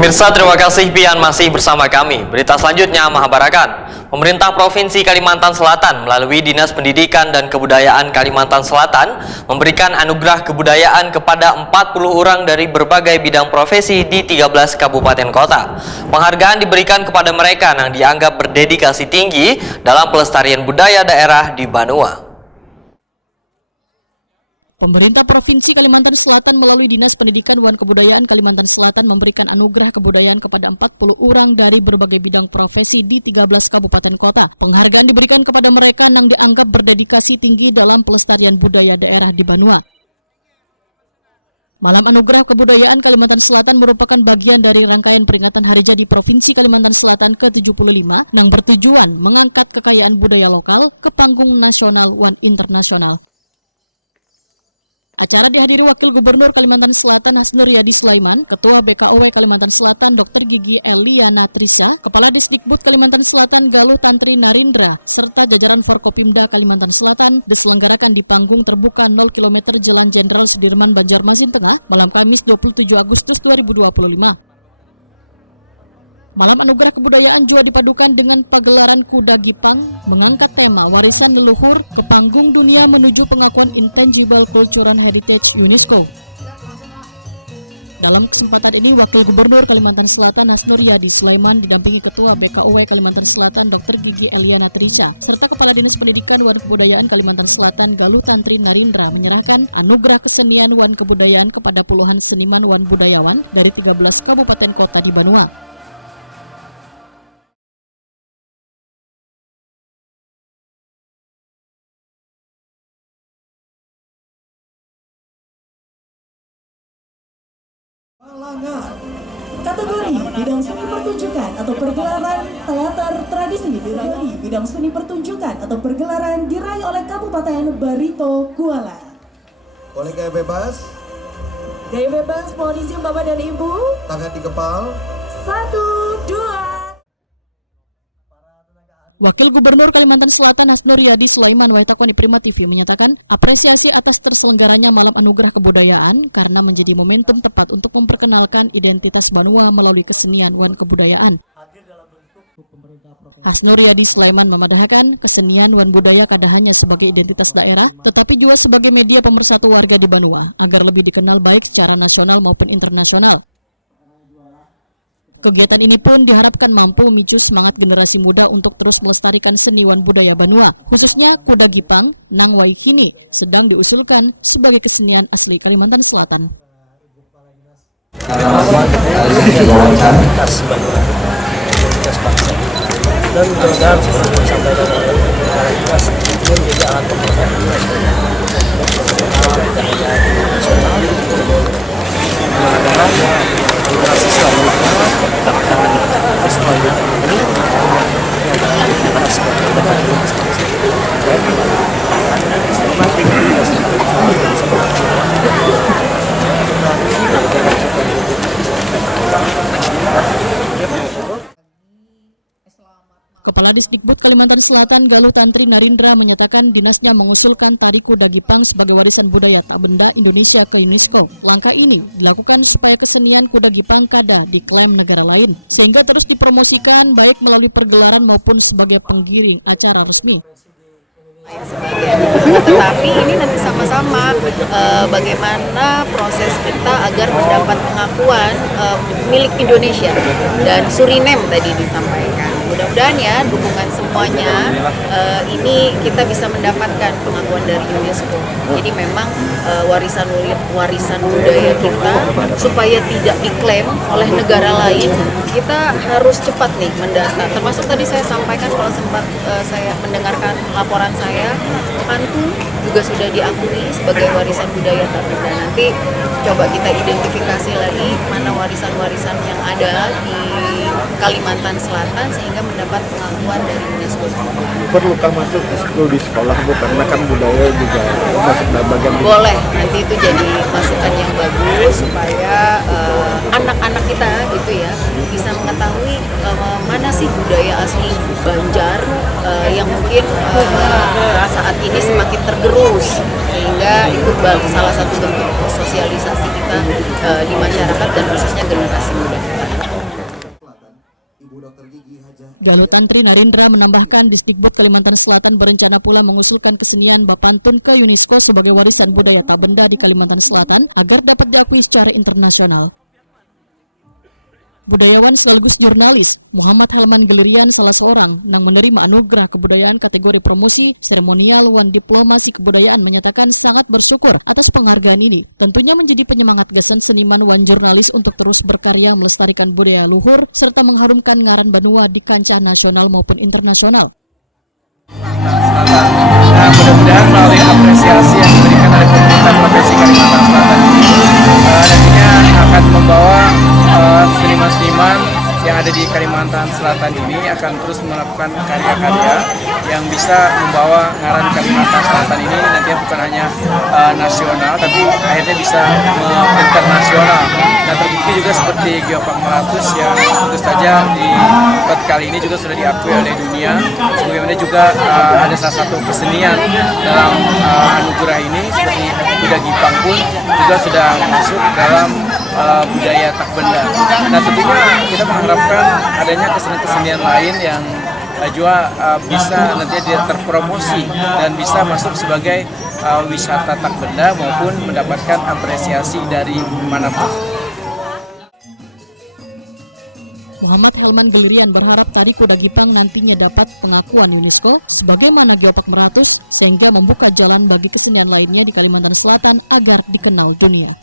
Pemirsa, terima kasih Pian masih bersama kami. Berita selanjutnya Mahabarakan. Pemerintah Provinsi Kalimantan Selatan melalui Dinas Pendidikan dan Kebudayaan Kalimantan Selatan memberikan anugerah kebudayaan kepada 40 orang dari berbagai bidang profesi di 13 kabupaten kota. Penghargaan diberikan kepada mereka yang dianggap berdedikasi tinggi dalam pelestarian budaya daerah di Banua. Pemerintah Provinsi Kalimantan Selatan melalui Dinas Pendidikan dan Kebudayaan Kalimantan Selatan memberikan anugerah kebudayaan kepada 40 orang dari berbagai bidang profesi di 13 kabupaten kota. Penghargaan diberikan kepada mereka yang dianggap berdedikasi tinggi dalam pelestarian budaya daerah di Banua. Malam Anugerah Kebudayaan Kalimantan Selatan merupakan bagian dari rangkaian peringatan Hari Jadi Provinsi Kalimantan Selatan ke-75 yang bertujuan mengangkat kekayaan budaya lokal ke panggung nasional dan internasional. Acara dihadiri Wakil Gubernur Kalimantan Selatan Hasnur Yadi Sulaiman, Ketua BKOW Kalimantan Selatan Dr. Gigi Eliana Trisa, Kepala Disdikbud Kalimantan Selatan Galuh Tantri Narindra, serta jajaran Forkopimda Kalimantan Selatan diselenggarakan di panggung terbuka 0 km Jalan Jenderal Sudirman Banjarmasin Tengah, malam Kamis 27 Agustus 2025. Malam Anugerah Kebudayaan juga dipadukan dengan pagelaran kuda gipang mengangkat tema warisan leluhur ke panggung dunia menuju pengakuan Intangible Cultural Heritage UNESCO. Dalam kesempatan ini, Wakil Gubernur Kalimantan Selatan Hasnur Yadi Sulaiman didampingi Ketua BKOW Kalimantan Selatan Dr. Gigi Eliana Trisa, serta Kepala Dinas Pendidikan dan Kebudayaan Kalimantan Selatan Galuh Tantri Narindra menyerahkan anugerah kesenian dan kebudayaan kepada puluhan seniman dan budayawan dari 13 kabupaten kota di Banua. Kategori bidang seni pertunjukan atau pergelaran teater tradisi diraih bidang seni pertunjukan atau pergelaran diraih oleh Kabupaten Barito Kuala. Boleh gaya bebas? Gaya bebas, mohon izin Bapak dan Ibu. Tangan di kepal. 1, 2. Wakil Gubernur Kalimantan Selatan Hasnur Yadi Sulaiman Waitakoni Prima TV menyatakan apresiasi atas terselenggaranya Malam Anugerah Kebudayaan karena menjadi momentum tepat untuk memperkenalkan identitas Banua melalui kesenian dan kebudayaan. Hasnur Yadi Sulaiman memadahkan kesenian dan budaya kada hanya sebagai identitas daerah, tetapi juga sebagai media pemersatu warga di Banua agar lebih dikenal baik secara nasional maupun internasional. Kegiatan ini pun diharapkan mampu memicu semangat generasi muda untuk terus melestarikan seni dan budaya Banua, khususnya kuda gipang, nang waikini, sedang diusulkan sebagai kesenian asli Kalimantan Selatan. Karena masih ada sedikit wawancara dan mudah-mudahan seperti yang disampaikan oleh Mas ini menjadi alat pembangunan generasi selanjutnya terus banyak ini Kepala Disdikbud Kalimantan Selatan Galuh Tantri Narindra menyatakan dinasnya mengusulkan tari kuda gipang sebagai warisan budaya tak benda Indonesia ke UNESCO. Langkah ini dilakukan supaya kesenian kuda gipang kada diklaim negara lain, sehingga terus dipromosikan baik melalui pergelaran maupun sebagai penggiring acara resmi. Tetapi ini nanti sama-sama bagaimana proses kita agar mendapat pengakuan milik Indonesia dan Suriname tadi disampaikan. Mudah-mudahan ya dukungan semuanya ini kita bisa mendapatkan pengakuan dari UNESCO. Jadi memang warisan budaya kita supaya tidak diklaim oleh negara lain, kita harus cepat nih mendata. Termasuk tadi saya sampaikan kalau sempat saya mendengarkan laporan saya, pantun juga sudah diakui sebagai warisan budaya tak benda. Nanti coba kita identifikasi lagi mana warisan-warisan yang ada di Kalimantan Selatan sehingga mendapat pengakuan dari UNESCO. Perlukah masuk di sekolah Bu? Karena kan budaya juga masuk dalam bagian. Boleh, nanti itu jadi masukan yang bagus supaya anak-anak kita gitu ya bisa mengetahui mana sih budaya asli Banjar yang mungkin saat ini semakin tergerus, sehingga itu salah satu bentuk sosialisasi kita di masyarakat dan khususnya generasi muda. Galuh Tantri Narindra menambahkan Disdikbud Kalimantan Selatan berencana pula mengusulkan kesenian Bapantun ke UNESCO sebagai warisan budaya tak benda di Kalimantan Selatan agar dapat diakui secara internasional. Budayawan sekaligus jurnalis Muhammad Helman Gelirian salah seorang yang menerima anugerah kebudayaan kategori promosi seremonial Wan Diplomasi Kebudayaan menyatakan sangat bersyukur atas penghargaan ini. Tentunya menjadi penyemangat gasan seniman wan jurnalis untuk terus berkarya melestarikan budaya luhur serta mengharumkan ngaran Banua di kancah nasional maupun internasional. Mudah-mudahan melalui apresiasi yang diberikan oleh pemerintah Provinsi Kalimantan Selatan ini nantinya akan membawa seniman-seniman yang ada di Kalimantan Selatan ini akan terus melakukan karya-karya yang bisa membawa ngaran Kalimantan Selatan ini nantinya bukan hanya nasional tapi akhirnya bisa internasional. Nah, terbukti juga seperti Geopark Meratus yang tentu saja di kali ini juga sudah diakui oleh dunia. Sebagaimana juga ada salah satu kesenian dalam anugerah ini seperti Kuda Gipang pun juga sudah masuk dalam budaya tak benda. Nah, tentunya kita mengharapkan adanya kesenian-kesenian lain yang juga bisa nantinya terpromosi dan bisa masuk sebagai wisata tak benda maupun mendapatkan apresiasi dari manapun. Muhammad Helman Gelirian berharap tari kuda Gipang nantinya dapat pengakuan UNESCO sebagaimana Geopark Meratus sehingga membuka jalan bagi kesenian lainnya di Kalimantan Selatan agar dikenal dunia.